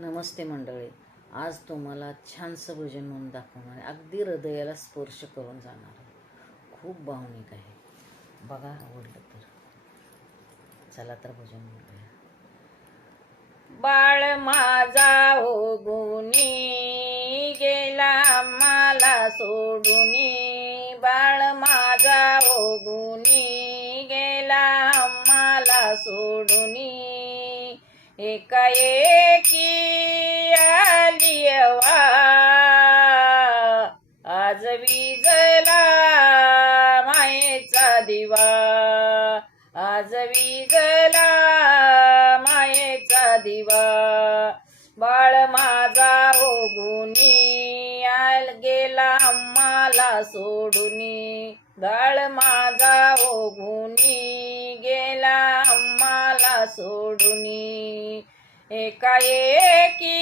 नमस्ते मंडळी. आज तुम्हाला छानसं भजन म्हणून दाखवणार आहे. अगदी हृदयाला स्पर्श करून जाणार आहे. खूप भावनिक आहे. बघा, आवडलं तर चला तर भजन म्हणूया. बाळ माझा ओगुनी गेला मला सोडूनी, बाळ माझा ओगुनी गेला मला सोडूनी, एकाएकी आली वा आज विजला मायेचा दिवा, आज विजला मायेचा दिवा, बाळ माझा ओगुनी गेला मला सोडूनी, बाळ माझा ओगुनी गेला मला सोडूनी, एकाएकी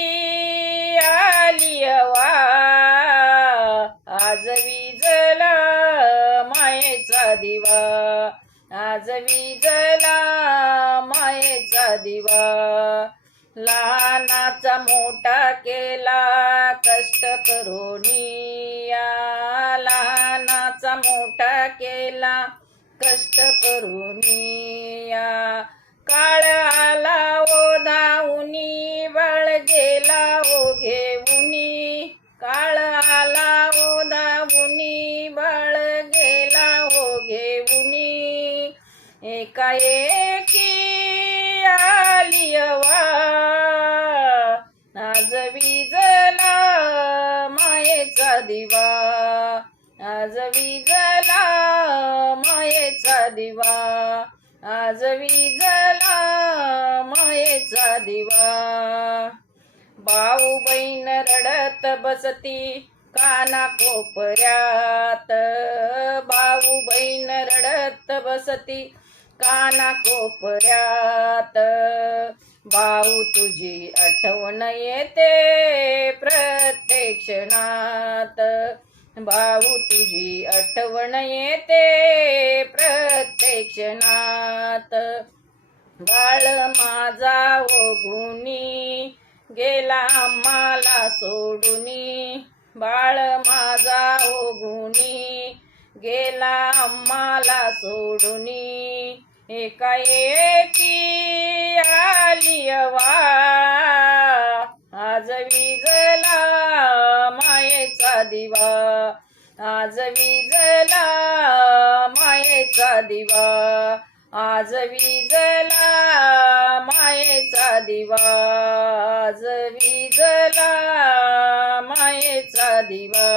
आली वा आज विजला मायेचा दिवा, आज विजला मायेचा दिवा, लहानाचा मोठा केला कष्ट करूनिया, लहानाचा मोठा केला कष्ट करूनिया, काळ आला ओ धावुनी बाळ गेला ओ घेऊनी, काळ आला ओ धावुनी बाळ गेला ओ घेऊनी, एकाएकी आली वा आज विजला मायेचा दिवा, आज विजला मायेचा दिवा, आज विजला मायेचा दिवा, भाऊ बहीण रडत बसती काना कोपऱ्यात, भाऊ बहीण रडत बसती काना कोपऱ्यात, भाऊ तुझी आठवण येते प्रत्येक क्षणात, भाऊ तुझी आठवण येते प्रत्येक क्षणात, बाळ माझा ओगुनी गेला मला सोडूनी, बाळ माझा ओगुनी गेला मला सोडूनी, एकाएकी आली वा आज विजला मायेचा दिवा, आज विजला मायेचा दिवा, आज विजला मायेचा दिवा, आज विजला मायेचा दिवा.